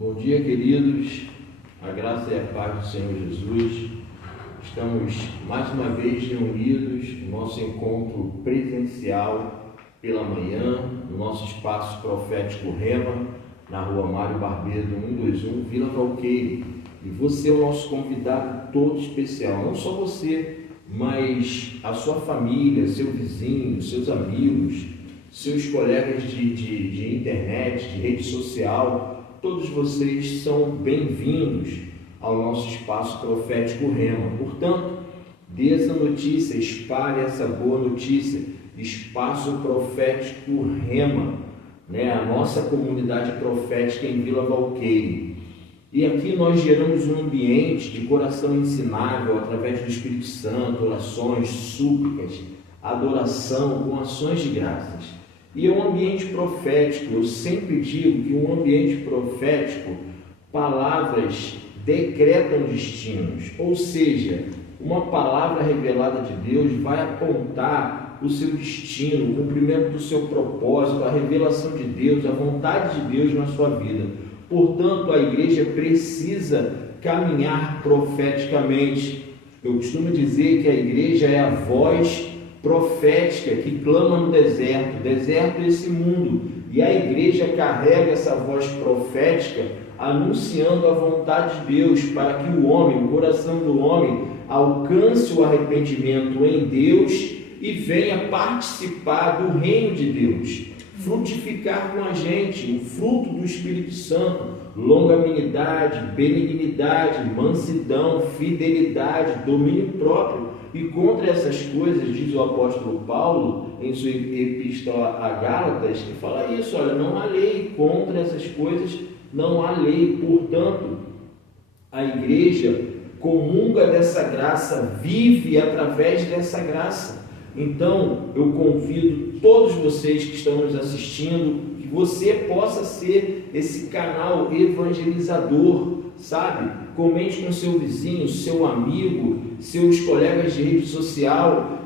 Bom dia, queridos, a graça e a paz do Senhor Jesus. Estamos mais uma vez reunidos no nosso encontro presencial pela manhã, no nosso espaço profético Rema, na rua Mário Barbeiro 121, Vila Valqueire. E você é o nosso convidado todo especial, não só você, mas a sua família, seu vizinho, seus amigos, seus colegas de internet, de rede social. Todos vocês são bem-vindos ao nosso espaço profético Rema. Portanto, dê essa notícia, espalhe essa boa notícia. Espaço profético Rema, a nossa comunidade profética em Vila Valqueire. E aqui nós geramos um ambiente de coração ensinável através do Espírito Santo, orações, súplicas, adoração com ações de graças. E é um ambiente profético. Eu sempre digo que um ambiente profético, palavras decretam destinos, ou seja, uma palavra revelada de Deus vai apontar o seu destino, o cumprimento do seu propósito, a revelação de Deus, a vontade de Deus na sua vida. Portanto, a igreja precisa caminhar profeticamente. Eu costumo dizer que a igreja é a voz profética que clama no deserto. O deserto é esse mundo, e a igreja carrega essa voz profética anunciando a vontade de Deus para que o homem, o coração do homem, alcance o arrependimento em Deus e venha participar do reino de Deus, frutificar com a gente o fruto do Espírito Santo: longanimidade, benignidade, mansidão, fidelidade, domínio próprio. E contra essas coisas, diz o apóstolo Paulo em sua epístola a Gálatas, que fala isso: olha, não há lei, contra essas coisas não há lei. Portanto, a igreja comunga dessa graça, vive através dessa graça. Então, eu convido todos vocês que estão nos assistindo, que você possa ser esse canal evangelizador, sabe? Comente com seu vizinho, seu amigo, seus colegas de rede social.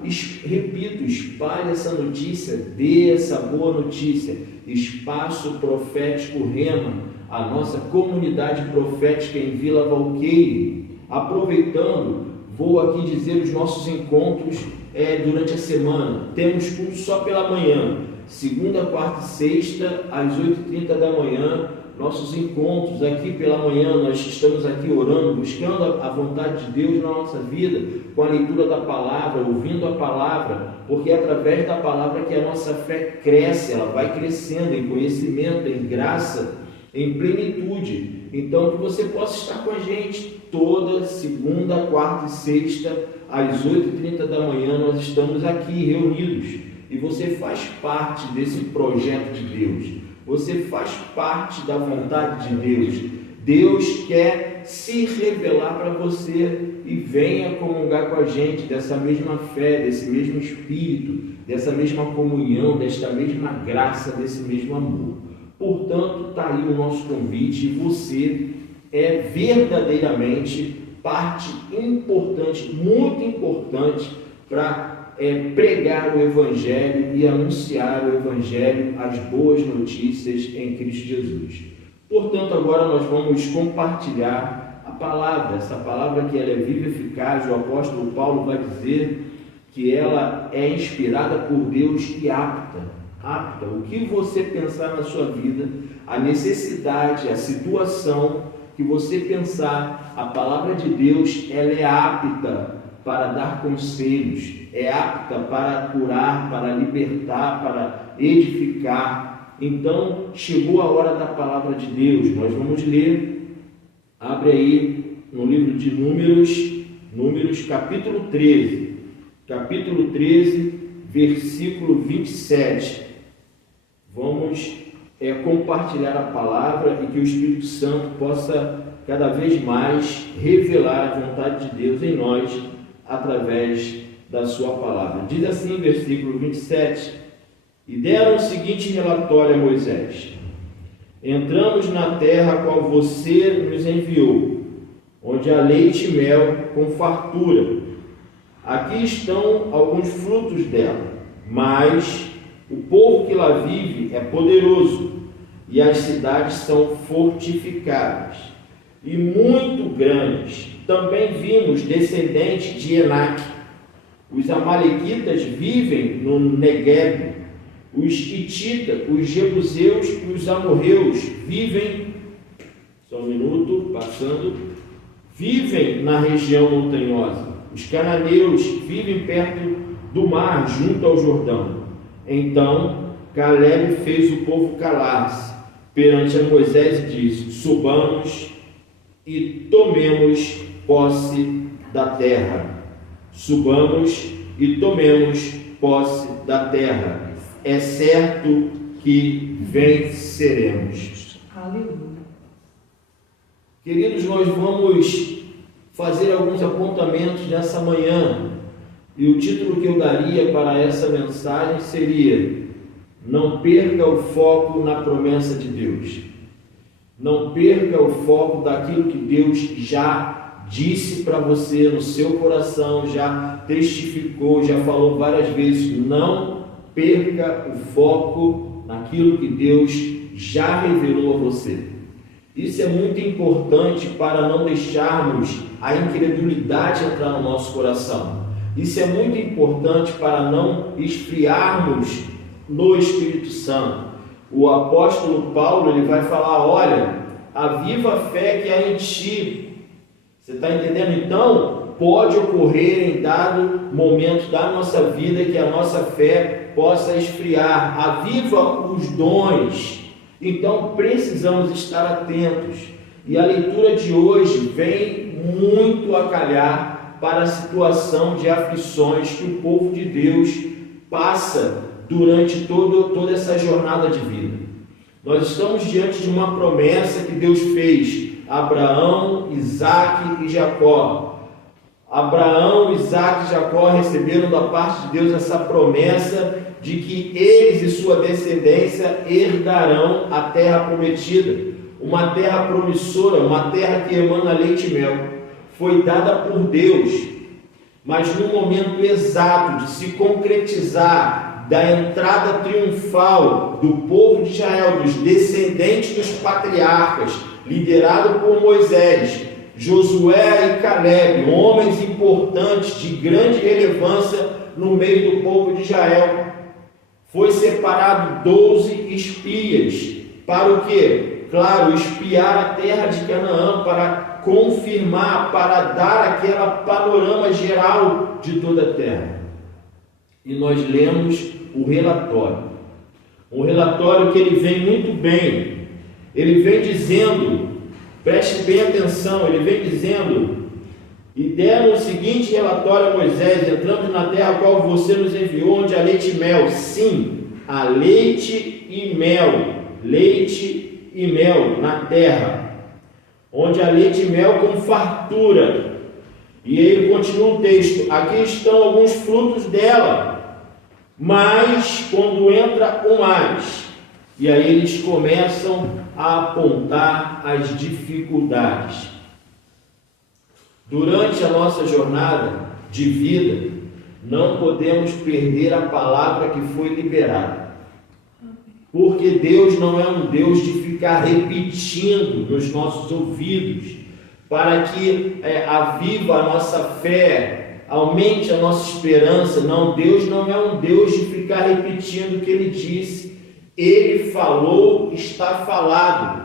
Repito, espalhe essa notícia, dê essa boa notícia. Espaço profético Rema, a nossa comunidade profética em Vila Valqueire. Aproveitando, vou aqui dizer os nossos encontros durante a semana. Temos culto só pela manhã, segunda, quarta e sexta, às 8h30 da manhã. Nossos encontros aqui pela manhã, nós estamos aqui orando, buscando a vontade de Deus na nossa vida, com a leitura da palavra, ouvindo a palavra, porque é através da palavra que a nossa fé cresce, ela vai crescendo em conhecimento, em graça, em plenitude. Então, que você possa estar com a gente toda segunda, quarta e sexta, às 8h30 da manhã, nós estamos aqui reunidos, e você faz parte desse projeto de Deus. Você faz parte da vontade de Deus. Deus quer se revelar para você e venha comungar com a gente dessa mesma fé, desse mesmo Espírito, dessa mesma comunhão, desta mesma graça, desse mesmo amor. Portanto, está aí o nosso convite, e você é verdadeiramente parte importante, muito importante para pregar o Evangelho e anunciar o Evangelho, as boas notícias em Cristo Jesus. Portanto, agora nós vamos compartilhar a palavra, essa palavra que ela é viva e eficaz. O apóstolo Paulo vai dizer que ela é inspirada por Deus e apta. O que você pensar na sua vida, a necessidade, a situação que você pensar, a palavra de Deus, ela é apta para dar conselhos, é apta para curar, para libertar, para edificar. Então, chegou a hora da palavra de Deus. Nós vamos ler, abre aí no livro de Números capítulo 13, versículo 27. Vamos compartilhar a palavra e que o Espírito Santo possa cada vez mais revelar a vontade de Deus em nós, através da sua palavra. Diz assim, versículo 27: E deram o seguinte relatório a Moisés: Entramos na terra a qual você nos enviou, onde há leite e mel com fartura. Aqui estão alguns frutos dela, mas o povo que lá vive é poderoso, e as cidades são fortificadas e muito grandes. Também vimos descendentes de Enaque. Os amalequitas vivem no Negueb. Os hititas, os jebuseus e os amorreus vivem, só um minuto, passando, vivem na região montanhosa. Os cananeus vivem perto do mar, junto ao Jordão. Então Calebe fez o povo calar-se perante a Moisés e disse: subamos e tomemos posse da terra. Subamos e tomemos posse da terra. É certo que venceremos. Aleluia. Queridos, nós vamos fazer alguns apontamentos nessa manhã. E o título que eu daria para essa mensagem seria: não perca o foco na promessa de Deus. Não perca o foco daquilo que Deus já disse para você no seu coração, já testificou, já falou várias vezes. Não perca o foco naquilo que Deus já revelou a você. Isso é muito importante para não deixarmos a incredulidade entrar no nosso coração. Isso é muito importante para não esfriarmos no Espírito Santo. O apóstolo Paulo, ele vai falar: olha, aviva a fé que há em ti. Você está entendendo? Então, pode ocorrer em dado momento da nossa vida que a nossa fé possa esfriar. Aviva os dons. Então, precisamos estar atentos. E a leitura de hoje vem muito a calhar para a situação de aflições que o povo de Deus passa durante toda essa jornada de vida. Nós estamos diante de uma promessa que Deus fez a Abraão, Isaque e Jacó. Abraão, Isaque e Jacó receberam da parte de Deus essa promessa de que eles e sua descendência herdarão a terra prometida, uma terra promissora, uma terra que emana leite e mel. Foi dada por Deus, mas no momento exato de se concretizar da entrada triunfal do povo de Israel, dos descendentes dos patriarcas, liderado por Moisés, Josué e Calebe, homens importantes de grande relevância no meio do povo de Israel, foi separado 12 espias. Para o quê? Claro, espiar a terra de Canaã, para confirmar, para dar aquela panorama geral de toda a terra. E nós lemos o relatório. Um relatório que ele vem muito bem. Ele vem dizendo, preste bem atenção, ele vem dizendo: e deram o seguinte relatório a Moisés: entramos na terra a qual você nos enviou, onde há leite e mel. Sim, há leite e mel. Leite e mel na terra, onde há leite e mel com fartura. E ele continua o texto: aqui estão alguns frutos dela, mas quando entra o mais. E aí eles começam a apontar as dificuldades. Durante a nossa jornada de vida, não podemos perder a palavra que foi liberada. Porque Deus não é um Deus de ficar repetindo nos nossos ouvidos, para que aviva a nossa fé, aumente a nossa esperança. Não, Deus não é um Deus de ficar repetindo o que Ele disse. Ele falou, está falado.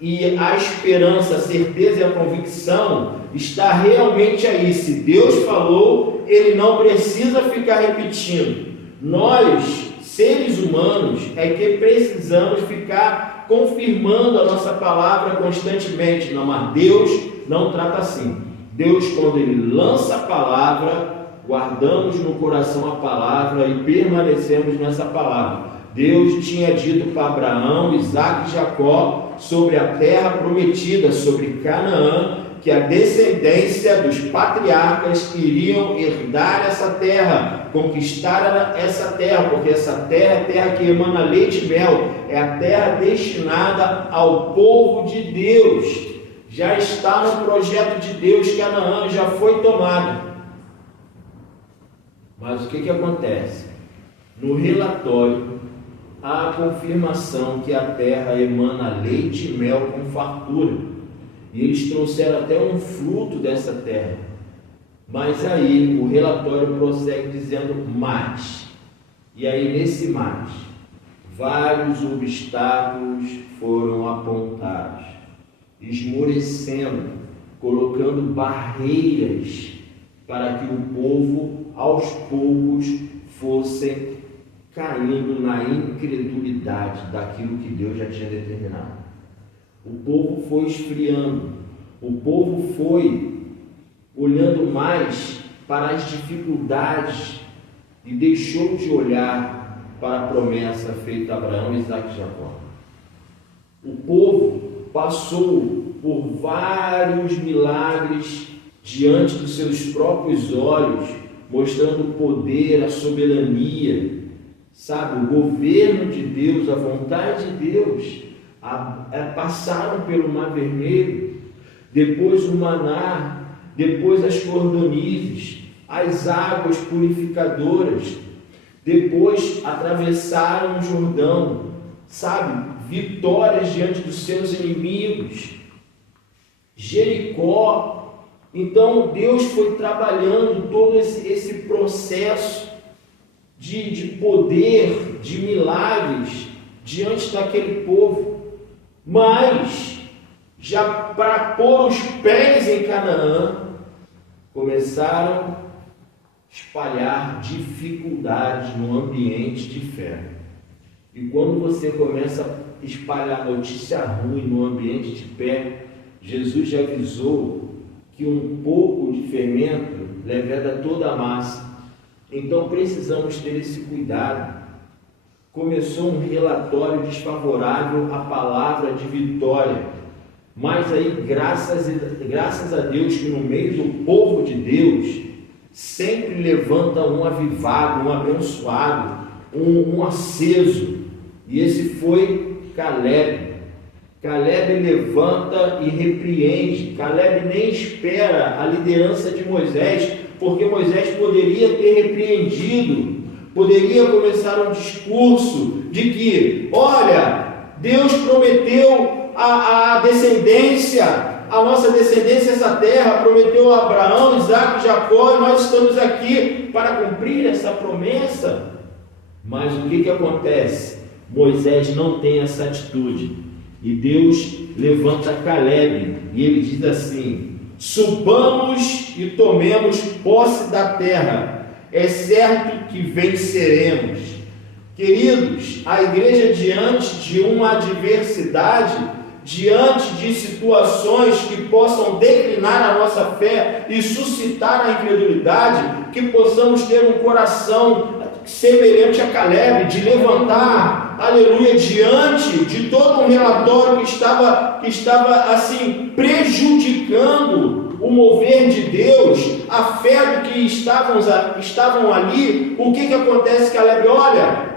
E a esperança, a certeza e a convicção está realmente aí. Se Deus falou, Ele não precisa ficar repetindo. Nós, seres humanos, é que precisamos ficar confirmando a nossa palavra constantemente. Não, mas Deus não trata assim. Deus, quando Ele lança a palavra, guardamos no coração a palavra e permanecemos nessa palavra. Deus tinha dito para Abraão, Isaque e Jacó sobre a terra prometida, sobre Canaã, que a descendência dos patriarcas iriam herdar essa terra, conquistar essa terra, porque essa terra é a terra que emana leite e mel, é a terra destinada ao povo de Deus. Já está no projeto de Deus, Canaã já foi tomada. Mas o que acontece? No relatório, há a confirmação que a terra emana leite e mel com fartura. E eles trouxeram até um fruto dessa terra. Mas aí o relatório prossegue dizendo mais. E aí nesse mais, vários obstáculos foram apontados, esmorecendo, colocando barreiras para que o povo aos poucos fosse caindo na incredulidade daquilo que Deus já tinha determinado. O povo foi esfriando, o povo foi olhando mais para as dificuldades e deixou de olhar para a promessa feita a Abraão, Isaque e Jacó. O povo passou por vários milagres diante dos seus próprios olhos, mostrando o poder, a soberania, sabe, o governo de Deus, a vontade de Deus. Passaram pelo Mar Vermelho, depois o maná, depois as cordonizes, as águas purificadoras, depois atravessaram o Jordão, sabe, vitórias diante dos seus inimigos, Jericó. Então Deus foi trabalhando todo esse processo de poder, de milagres diante daquele povo. Mas, já para pôr os pés em Canaã, começaram a espalhar dificuldades no ambiente de fé. E quando você começa a espalhar notícia ruim no ambiente de fé, Jesus já avisou que um pouco de fermento leveda toda a massa. Então precisamos ter esse cuidado. Começou um relatório desfavorável à palavra de vitória, mas aí graças a Deus que no meio do povo de Deus sempre levanta um avivado, um abençoado, um aceso, e esse foi Caleb. Caleb levanta e repreende. Caleb nem espera a liderança de Moisés, porque Moisés poderia ter repreendido, poderia começar um discurso de que, olha, Deus prometeu a descendência, a nossa descendência, essa terra, prometeu a Abraão, Isaque e Jacó, e nós estamos aqui para cumprir essa promessa. Mas o que acontece? Moisés não tem essa atitude, e Deus levanta Caleb, e ele diz assim: subamos e tomemos posse da terra, é certo que venceremos. Queridos, a igreja, diante de uma adversidade, diante de situações que possam declinar a nossa fé e suscitar a incredulidade, que possamos ter um coração semelhante a Caleb, de levantar, aleluia, diante de todo um relatório que estava assim prejudicando o mover de Deus, a fé do que estavam ali. O que acontece, Caleb? Olha,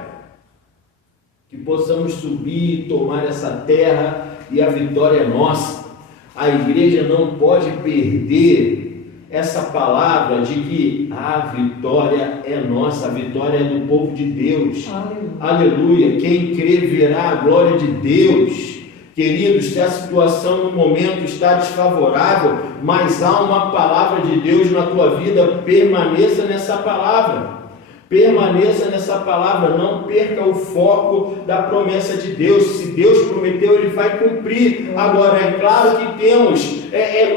que possamos subir e tomar essa terra, e a vitória é nossa. A igreja não pode perder essa palavra de que a vitória é nossa, a vitória é do povo de Deus. Aleluia. Quem crê verá a glória de Deus. Queridos, se a situação no momento está desfavorável, mas há uma palavra de Deus na tua vida, permaneça nessa palavra. Permaneça nessa palavra, não perca o foco da promessa de Deus. Se Deus prometeu, Ele vai cumprir. Agora, é claro que temos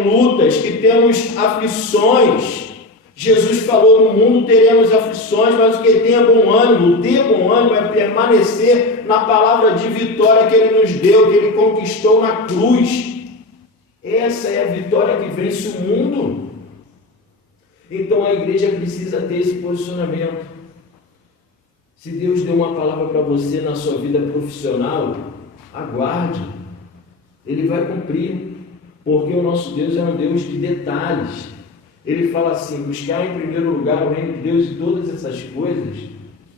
lutas, que temos aflições. Jesus falou: no mundo teremos aflições, mas o que tenha bom ânimo, ter bom ânimo é permanecer na palavra de vitória que Ele nos deu, que Ele conquistou na cruz. Essa é a vitória que vence o mundo. Então a igreja precisa ter esse posicionamento. Se Deus deu uma palavra para você na sua vida profissional, aguarde, Ele vai cumprir, porque o nosso Deus é um Deus de detalhes. Ele fala assim: buscar em primeiro lugar o reino de Deus, e todas essas coisas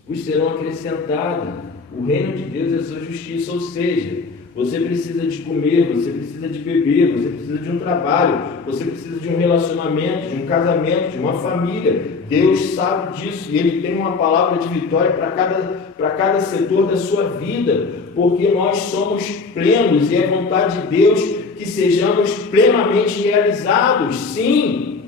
vos serão acrescentadas. O reino de Deus é a sua justiça, ou seja, Você precisa de comer, você precisa de beber, você precisa de um trabalho, você precisa de um relacionamento, de um casamento, de uma família. Deus sabe disso e Ele tem uma palavra de vitória para cada setor da sua vida, porque nós somos plenos e é vontade de Deus que sejamos plenamente realizados. Sim,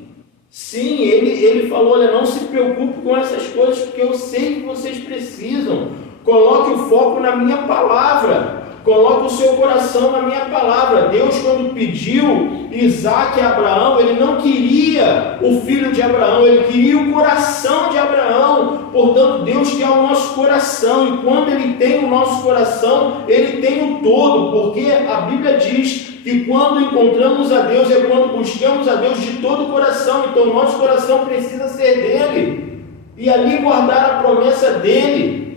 ele falou, olha, não se preocupe com essas coisas, porque eu sei que vocês precisam. Coloque o foco na minha palavra. Coloque o seu coração na minha palavra. Deus, quando pediu Isaac a Abraão, Ele não queria o filho de Abraão, Ele queria o coração de Abraão. Portanto, Deus quer o nosso coração, e quando Ele tem o nosso coração, Ele tem o todo, porque a Bíblia diz que quando encontramos a Deus, é quando buscamos a Deus de todo o coração. Então, nosso coração precisa ser dele, e ali guardar a promessa dele.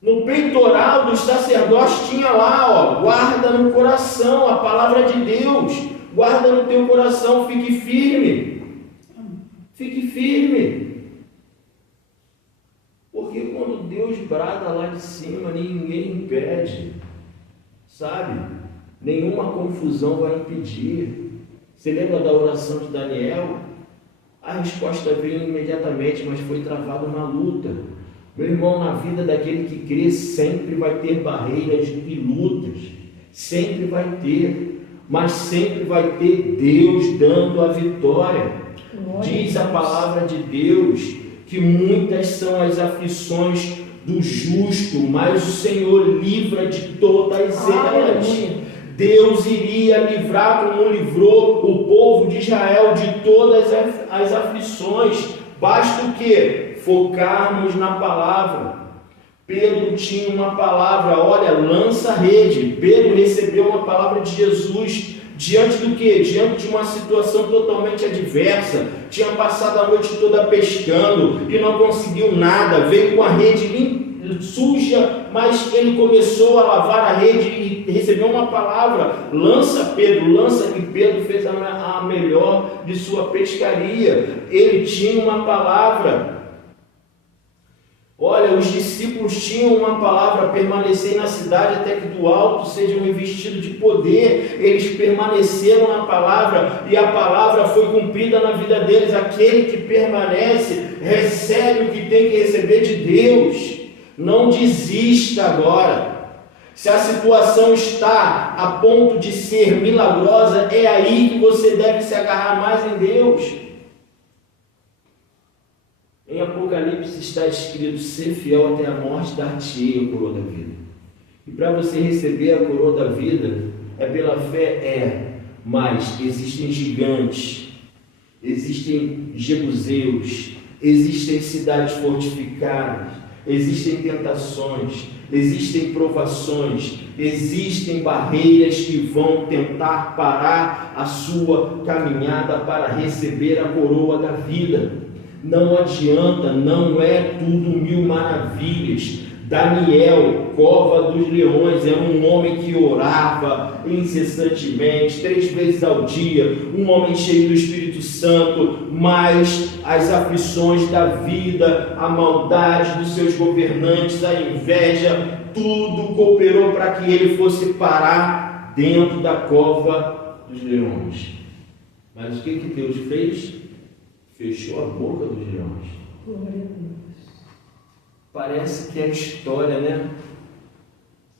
No peitoral dos sacerdotes tinha lá, guarda no coração a palavra de Deus, guarda no teu coração, fique firme, porque quando Deus brada lá de cima, ninguém impede, sabe? Nenhuma confusão vai impedir. Você lembra da oração de Daniel? A resposta veio imediatamente, mas foi travado na luta. Meu irmão, na vida daquele que crê, sempre vai ter barreiras e lutas, sempre vai ter, mas sempre vai ter Deus dando a vitória. Diz a palavra de Deus que muitas são as aflições do justo, mas o Senhor livra de todas elas. Deus iria livrar, como livrou o povo de Israel de todas as aflições. Basta o quê? Focarmos na palavra. Pedro tinha uma palavra, olha, lança a rede. Pedro recebeu uma palavra de Jesus diante do quê? Diante de uma situação totalmente adversa. Tinha passado a noite toda pescando e não conseguiu nada, veio com a rede suja, mas ele começou a lavar a rede e recebeu uma palavra, lança Pedro, lança, e Pedro fez a melhor de sua pescaria. Ele tinha uma palavra. Olha, os discípulos tinham uma palavra: permanecer na cidade até que do alto sejam revestidos de poder. Eles permaneceram na palavra e a palavra foi cumprida na vida deles. Aquele que permanece recebe o que tem que receber de Deus. Não desista agora. Se a situação está a ponto de ser milagrosa, é aí que você deve se agarrar mais em Deus. Em Apocalipse está escrito: ser fiel até a morte, dar-te-ei a coroa da vida. E para você receber a coroa da vida, é pela fé, mas existem gigantes, existem jebuseus, existem cidades fortificadas, existem tentações, existem provações, existem barreiras que vão tentar parar a sua caminhada para receber a coroa da vida. Não adianta, não é tudo mil maravilhas. Daniel, cova dos leões, era um homem que orava incessantemente, 3 vezes ao dia, um homem cheio do Espírito Santo, mas as aflições da vida, a maldade dos seus governantes, a inveja, tudo cooperou para que ele fosse parar dentro da cova dos leões. Mas o que Deus fez? Fechou a boca dos leões. Glória a Deus. Parece que é história, né?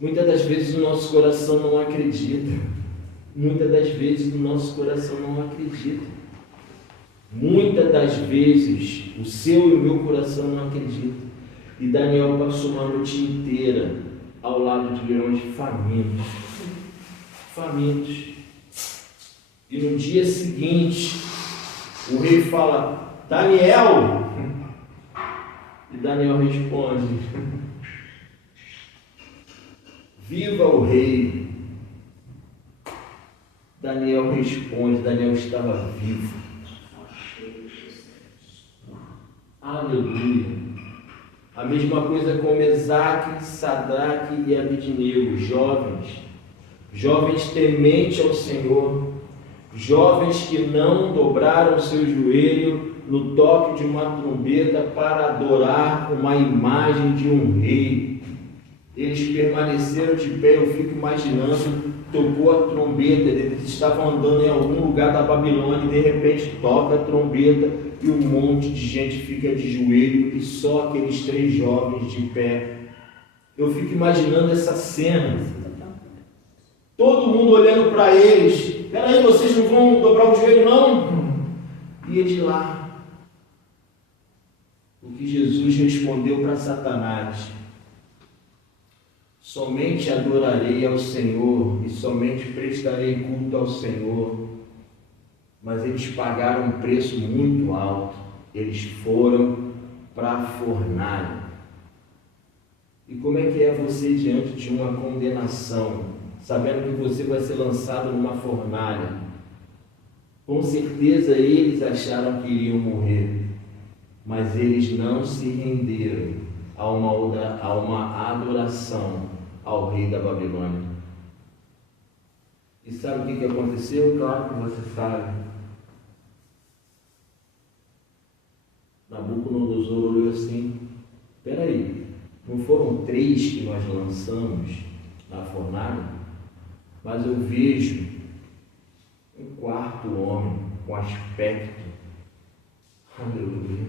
Muitas das vezes o nosso coração não acredita. Muitas das vezes o nosso coração não acredita. Muitas das vezes o seu e o meu coração não acredita. E Daniel passou uma noite inteira ao lado de leões famintos. Famintos. E no dia seguinte, o rei fala: Daniel. E Daniel responde: viva o rei. Daniel responde: Daniel estava vivo. Aleluia. A mesma coisa com Mesaque, Sadraque e Abednego, jovens tementes ao Senhor, jovens que não dobraram seu joelho no toque de uma trombeta para adorar uma imagem de um rei. Eles permaneceram de pé. Eu fico imaginando, tocou a trombeta, eles estavam andando em algum lugar da Babilônia e de repente toca a trombeta e um monte de gente fica de joelho e só aqueles 3 jovens de pé. Eu fico imaginando essa cena, todo mundo olhando para eles. Peraí, vocês não vão dobrar o joelho não? E eles lá. O que Jesus respondeu para Satanás: somente adorarei ao Senhor e somente prestarei culto ao Senhor. Mas eles pagaram um preço muito alto. Eles foram para a fornalha. E como é que é você diante de uma condenação, sabendo que você vai ser lançado numa fornalha? Com certeza eles acharam que iriam morrer, mas eles não se renderam a uma adoração ao rei da Babilônia. E sabe o que aconteceu? Claro que você sabe. Nabucodonosor olhou assim: peraí, não foram 3 que nós lançamos na fornalha? Mas eu vejo um 4º homem com aspecto. Aleluia.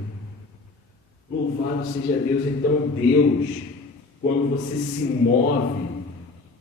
Louvado seja Deus. Então Deus, quando você se move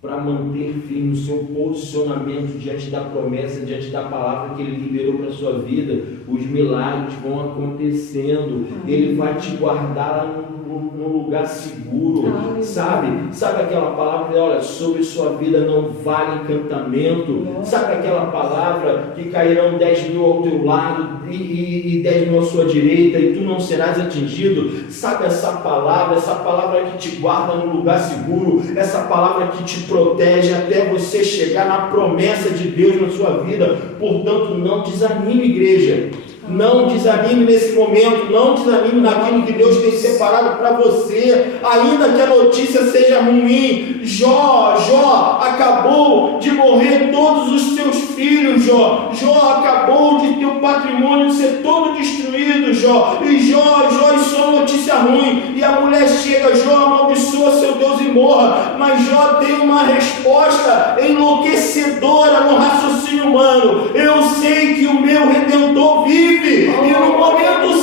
para manter firme o seu posicionamento diante da promessa, diante da palavra que Ele liberou para a sua vida, os milagres vão acontecendo. Ele vai te guardar lá num lugar seguro, sabe aquela palavra, olha, sobre sua vida não vale encantamento, sabe aquela palavra que cairão 10.000 ao teu lado e 10.000 à sua direita e tu não serás atingido, sabe essa palavra que te guarda num lugar seguro, essa palavra que te protege até você chegar na promessa de Deus na sua vida. Portanto, não desanime, igreja. Não desanime nesse momento, não desanime naquilo que Deus tem separado para você, ainda que a notícia seja ruim. Jó acabou de morrer todos os seus filhos, Jó acabou de ter o patrimônio ser todo destruído, Jó, isso é uma notícia ruim, e a mulher chega: Jó, amaldiçoa seu Deus e morra. Mas Jó tem uma resposta enlouquecedora no raciocínio humano: eu sei que o meu Redentor vive, e no momento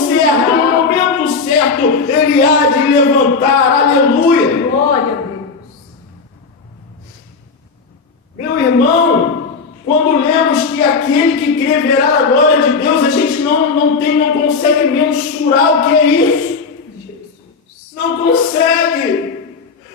certo, Ele há de levantar. Aleluia. Glória a Deus. Meu irmão, quando lemos que aquele que crê verá a glória de Deus, a gente não consegue mensurar o que é isso. Jesus. Não consegue.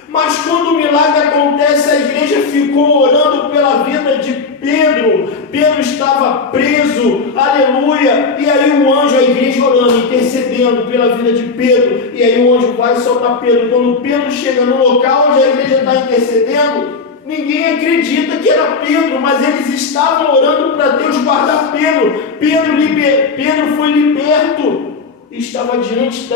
Mas quando o milagre acontece, a igreja ficou orando pela vida de Pedro. Pedro estava preso, aleluia. E aí o anjo, a igreja orando, intercedendo pela vida de Pedro. E aí o anjo vai soltar Pedro. Quando Pedro chega no local onde a igreja está intercedendo, ninguém acredita que era Pedro, mas eles estavam orando para Deus guardar Pedro. Pedro foi liberto e estava diante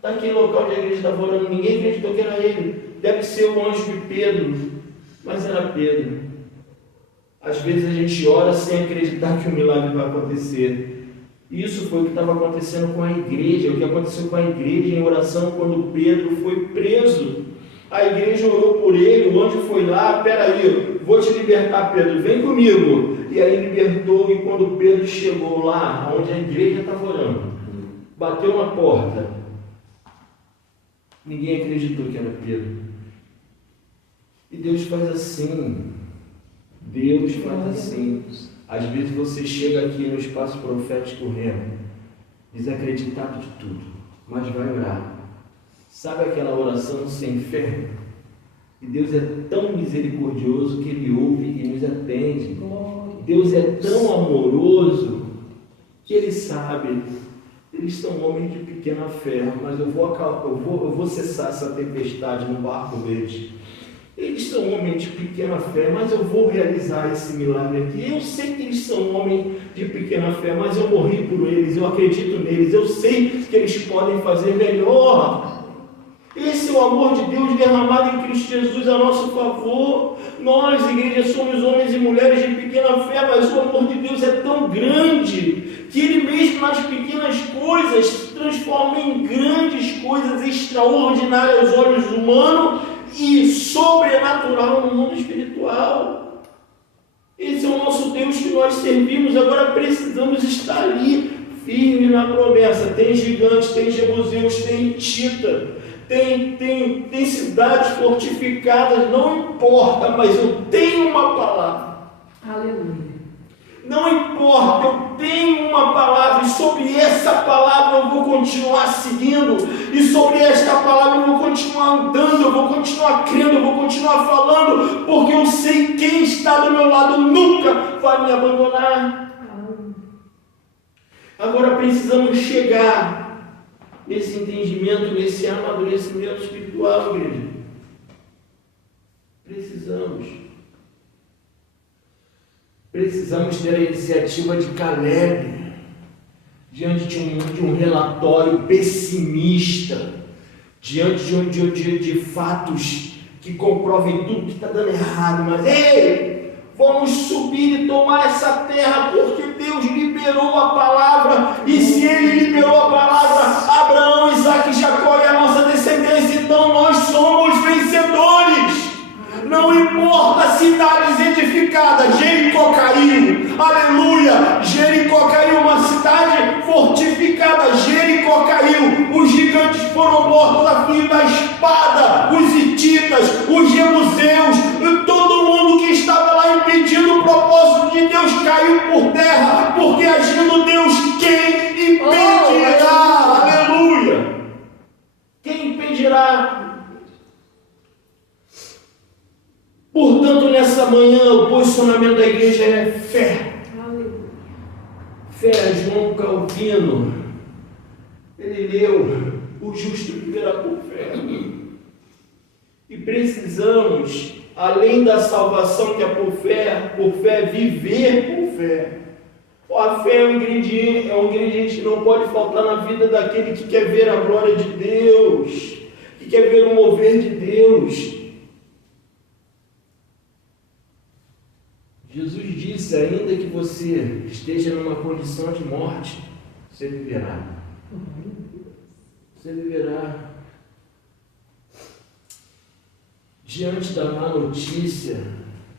daquele local onde a igreja estava orando. Ninguém acreditou que era ele. Deve ser o anjo de Pedro, mas era Pedro. Às vezes a gente ora sem acreditar que o milagre vai acontecer. Isso foi o que estava acontecendo com a igreja, o que aconteceu com a igreja em oração quando Pedro foi preso. A igreja orou por ele, o anjo foi lá: peraí, vou te libertar, Pedro, vem comigo. E aí libertou, e quando Pedro chegou lá, onde a igreja estava orando, bateu na porta, ninguém acreditou que era Pedro. E Deus faz assim. Deus faz assim. Às vezes você chega aqui no espaço profético Rema, desacreditado de tudo, mas vai orar. Sabe aquela oração sem fé? E Deus é tão misericordioso que Ele ouve e nos atende. Deus é tão amoroso que Ele sabe. Eles são homens de pequena fé, mas eu vou cessar essa tempestade no barco deles. Eles são homens de pequena fé, mas eu vou realizar esse milagre aqui. Eu sei que eles são homens de pequena fé, mas eu morri por eles, eu acredito neles, eu sei que eles podem fazer melhor. Esse é o amor de Deus derramado em Cristo Jesus a nosso favor. Nós, igreja, somos homens e mulheres de pequena fé, mas o amor de Deus é tão grande que Ele mesmo nas pequenas coisas se transforma em grandes coisas extraordinárias aos olhos humanos e sobrenatural no mundo espiritual. Esse é o nosso Deus que nós servimos. Agora precisamos estar ali, firme na promessa. Tem gigantes, tem jebuseus, tem Tita, tem cidades fortificadas, não importa, mas eu tenho uma palavra. Aleluia. Não importa, eu tenho uma palavra, e sobre essa palavra eu vou continuar seguindo, e sobre esta palavra eu vou continuar andando, eu vou continuar crendo, eu vou continuar falando, porque eu sei quem está do meu lado nunca vai me abandonar. Agora precisamos chegar nesse entendimento, nesse amadurecimento espiritual, igreja. Precisamos ter a iniciativa de Caleb, diante de um relatório pessimista, diante de fatos que comprovem tudo que está dando errado, mas ei, vamos subir e tomar essa terra, porque Deus liberou a palavra, e se Ele liberou a palavra, Abraão, Isaac e Jacó é a nossa descendência, então nós somos vencedores. Não importa cidades edificadas, Jericó caiu, aleluia, Jericó caiu, uma cidade fortificada, Jericó caiu, os gigantes foram mortos a fio da espada, os hititas, os jebuseus, todo mundo que estava lá impedindo o propósito de Deus caiu por terra, porque agindo Deus, quem impedirá? Aleluia! Quem impedirá? Portanto, nessa manhã, o posicionamento da igreja é fé. Fé. João Calvino, ele leu: o justo viverá por fé. E precisamos, além da salvação que é por fé, viver por fé. A fé é um ingrediente que não pode faltar na vida daquele que quer ver a glória de Deus, que quer ver o mover de Deus. Jesus disse: ainda que você esteja numa condição de morte, você viverá. Você viverá. Diante da má notícia,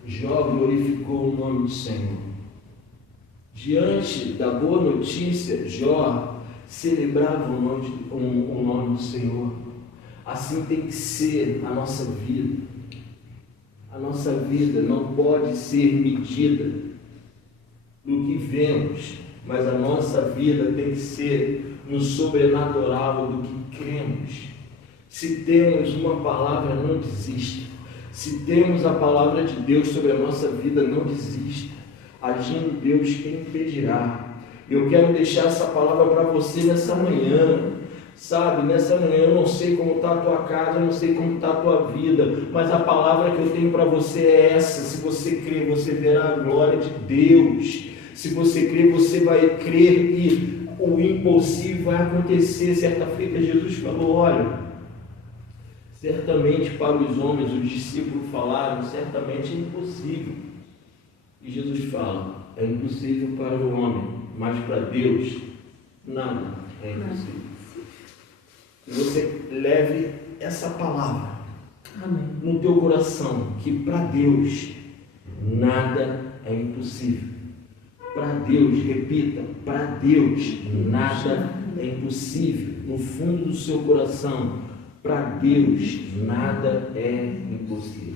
Jó glorificou o nome do Senhor. Diante da boa notícia, Jó celebrava o nome do Senhor. Assim tem que ser a nossa vida. A nossa vida não pode ser medida no que vemos, mas a nossa vida tem que ser no sobrenatural do que cremos. Se temos uma palavra, não desista. Se temos a palavra de Deus sobre a nossa vida, não desista. Agindo Deus, quem impedirá? Eu quero deixar essa palavra para você nessa manhã. Sabe, nessa manhã eu não sei como está a tua casa, eu não sei como está a tua vida, mas a palavra que eu tenho para você é essa: se você crer, você verá a glória de Deus. Se você crer, você vai crer e o impossível vai acontecer. Certa feita Jesus falou: olha, certamente para os homens, os discípulos falaram, certamente é impossível. E Jesus fala: é impossível para o homem, mas para Deus nada é impossível. Que você leve essa palavra no teu coração, que para Deus nada é impossível. Para Deus, repita, para Deus nada é impossível. No fundo do seu coração, para Deus nada é impossível.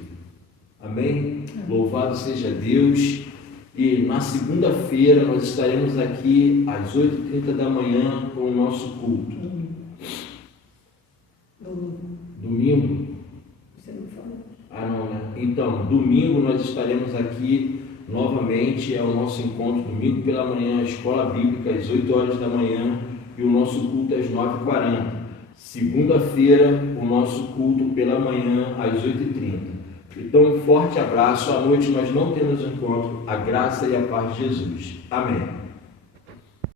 Amém? Louvado seja Deus. E na segunda-feira nós estaremos aqui às 8h30 da manhã com o nosso culto. Domingo? Você não falou? Não, né? Então, domingo nós estaremos aqui novamente, é o nosso encontro, domingo pela manhã, a escola bíblica às 8 horas da manhã e o nosso culto às 9h40. Segunda-feira, o nosso culto pela manhã às 8h30. Então, um forte abraço. À noite nós não temos encontro. A graça e a paz de Jesus. Amém.